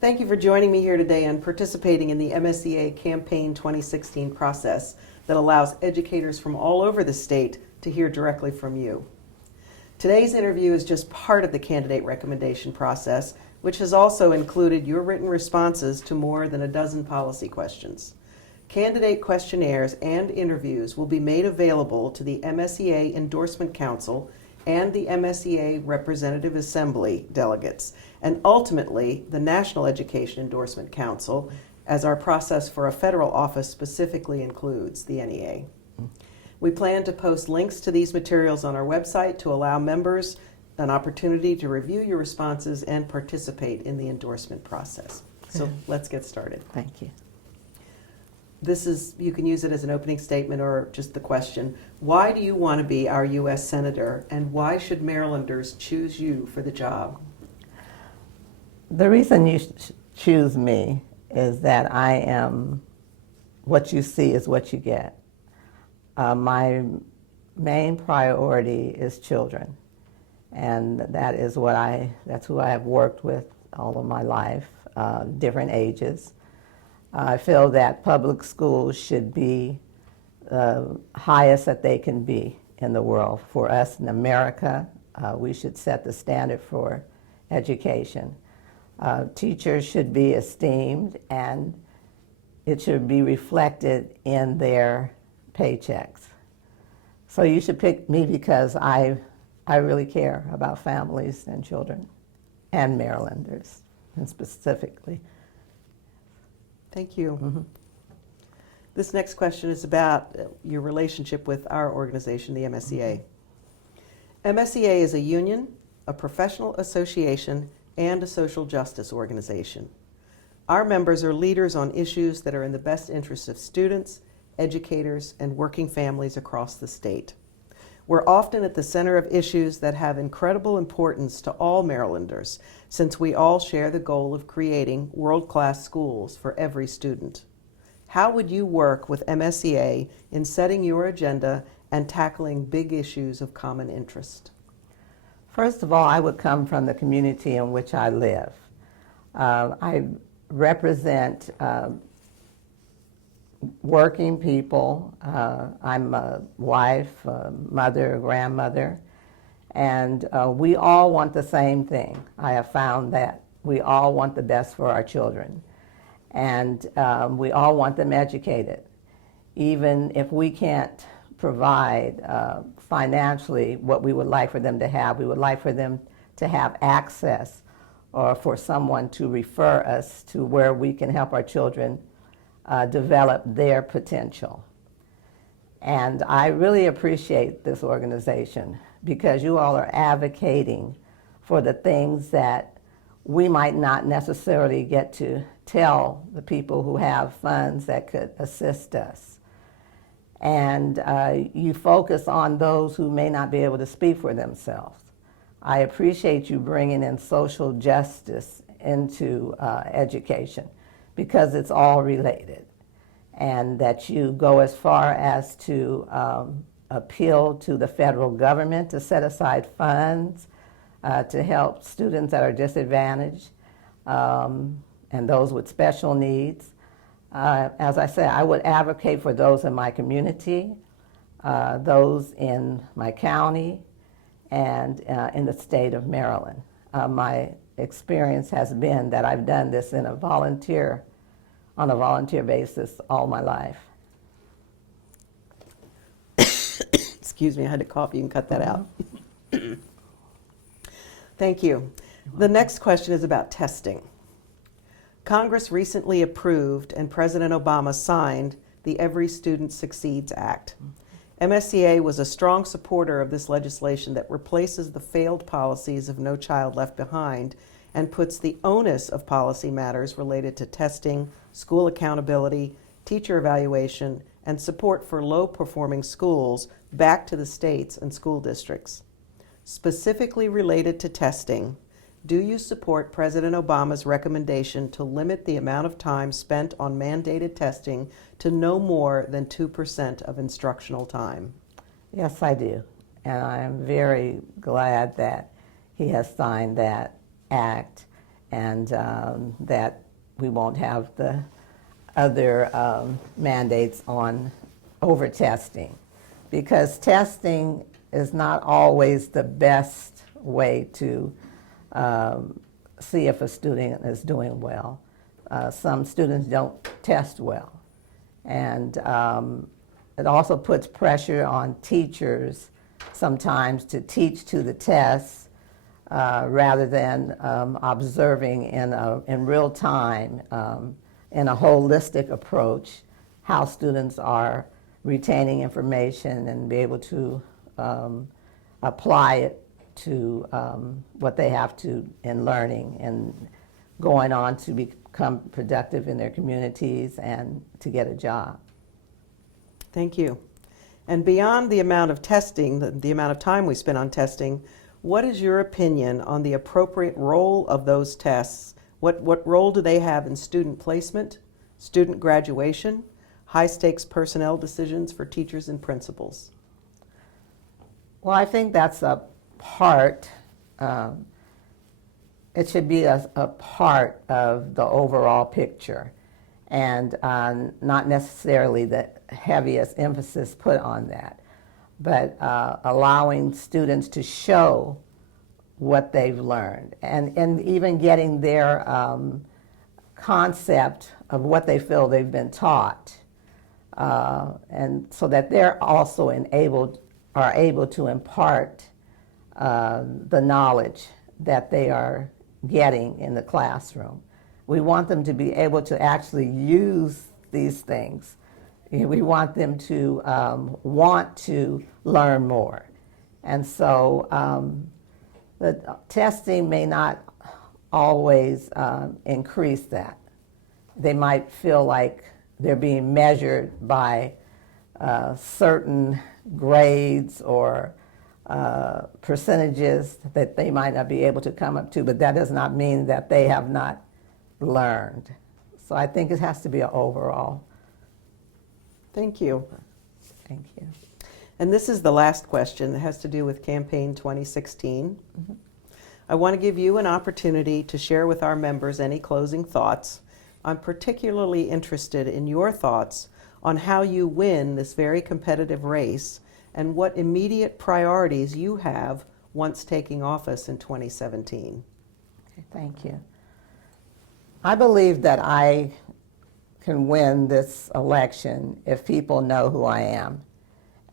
Thank you for joining me here today and participating in the MSEA Campaign 2016 process that allows educators from all over the state to hear directly from you. Today's interview is just part of the candidate recommendation process, which has also included your written responses to more than a dozen policy questions. Candidate questionnaires and interviews will be made available to the MSEA Endorsement Council and the MSEA Representative Assembly delegates, and ultimately the National Education Endorsement Council, as our process for a federal office specifically includes the NEA. We plan to post links to these materials on our website to allow members an opportunity to review your responses and participate in the endorsement process. So let's get started. Thank you. You can use it as an opening statement or just the question. Why do you want to be our U.S. Senator, and why should Marylanders choose you for the job? The reason you choose me is that I am, what you see is what you get. My main priority is children, and that's who I have worked with all of my life, different ages. I feel that public schools should be the highest that they can be in the world. For us in America, we should set the standard for education. Teachers should be esteemed, and it should be reflected in their paychecks. So you should pick me because I really care about families and children and Marylanders, and specifically. Thank you. Mm-hmm. This next question is about your relationship with our organization, the MSEA. MSEA is a union, a professional association, and a social justice organization. Our members are leaders on issues that are in the best interests of students, educators, and working families across the state. We're often at the center of issues that have incredible importance to all Marylanders, since we all share the goal of creating world-class schools for every student. How would you work with MSEA in setting your agenda and tackling big issues of common interest? First of all, I would come from the community in which I live. I represent working people. I'm a wife, a mother, a grandmother, and we all want the same thing. I have found that we all want the best for our children, and we all want them educated. Even if we can't provide financially what we would like for them to have, we would like for them to have access, or for someone to refer us to where we can help our children develop their potential. And I really appreciate this organization because you all are advocating for the things that we might not necessarily get to tell the people who have funds that could assist us. And you focus on those who may not be able to speak for themselves. I appreciate you bringing in social justice into education, because it's all related, and that you go as far as to appeal to the federal government to set aside funds to help students that are disadvantaged and those with special needs. As I said, I would advocate for those in my community, those in my county, and in the state of Maryland. My experience has been that I've done this on a volunteer basis all my life. Excuse me, I had to cough. You can cut that out. Thank you. The next question is about testing. Congress recently approved and President Obama signed the Every Student Succeeds Act. MSEA was a strong supporter of this legislation that replaces the failed policies of No Child Left Behind and puts the onus of policy matters related to testing, school accountability, teacher evaluation, and support for low-performing schools back to the states and school districts. Specifically related to testing, do you support President Obama's recommendation to limit the amount of time spent on mandated testing to no more than 2% of instructional time? Yes, I do. And I'm very glad that he has signed that act. and that we won't have the other mandates on over testing, because testing is not always the best way to see if a student is doing well. Some students don't test well, and it also puts pressure on teachers sometimes to teach to the test rather than observing in real time, in a holistic approach, how students are retaining information and be able to apply it to what they have to in learning and going on to become productive in their communities and to get a job. Thank you. And beyond the amount of testing, the amount of time we spend on testing, what is your opinion on the appropriate role of those tests? What role do they have in student placement, student graduation, high-stakes personnel decisions for teachers and principals? Well, I think that's a part, it should be a part of the overall picture, and not necessarily the heaviest emphasis put on that, but allowing students to show what they've learned, and even getting their concept of what they feel they've been taught, and so that they're also are able to impart the knowledge that they are getting in the classroom. We want them to be able to actually use these things. We want them to want to learn more. And so the testing may not always increase that. They might feel like they're being measured by certain grades or percentages that they might not be able to come up to, but that does not mean that they have not learned. So I think it has to be an overall. Thank you. Thank you. And this is the last question that has to do with Campaign 2016. Mm-hmm. I want to give you an opportunity to share with our members any closing thoughts. I'm particularly interested in your thoughts on how you win this very competitive race and what immediate priorities you have once taking office in 2017. Okay, thank you. I believe that I can win this election if people know who I am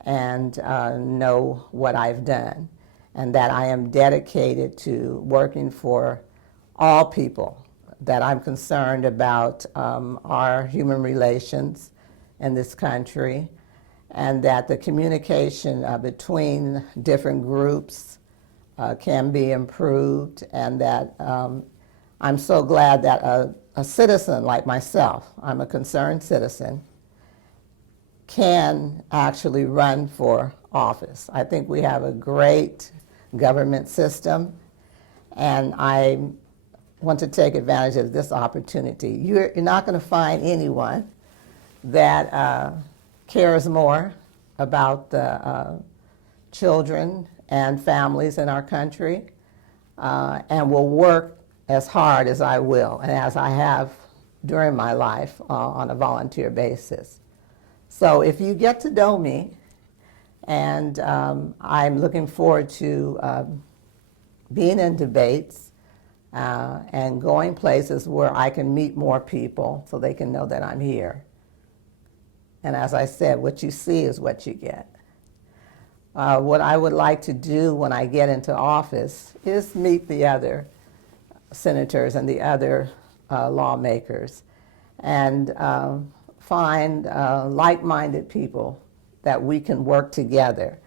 and know what I've done, and that I am dedicated to working for all people, that I'm concerned about our human relations in this country, and that the communication between different groups can be improved, and that I'm so glad that a citizen like myself, I'm a concerned citizen, can actually run for office. I think we have a great government system, and I want to take advantage of this opportunity. You're not going to find anyone that cares more about the children and families in our country, and will work as hard as I will and as I have during my life on a volunteer basis. So if you get to know me, and I'm looking forward to being in debates and going places where I can meet more people so they can know that I'm here. And as I said, what you see is what you get. What I would like to do when I get into office is meet the other senators and the other lawmakers and find like-minded people that we can work together.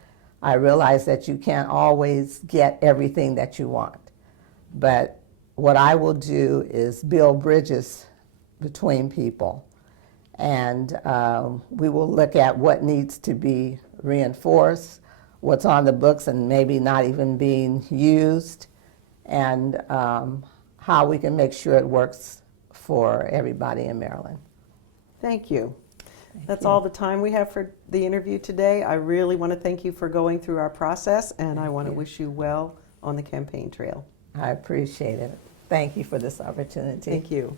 I realize that you can't always get everything that you want, but what I will do is build bridges between people, and we will look at what needs to be reinforced, what's on the books and maybe not even being used, and how we can make sure it works for everybody in Maryland. Thank you. That's you. all the time we have for the interview today. I really want to thank you for going through our process, and I want to wish you well on the campaign trail. I appreciate it. Thank you for this opportunity. Thank you.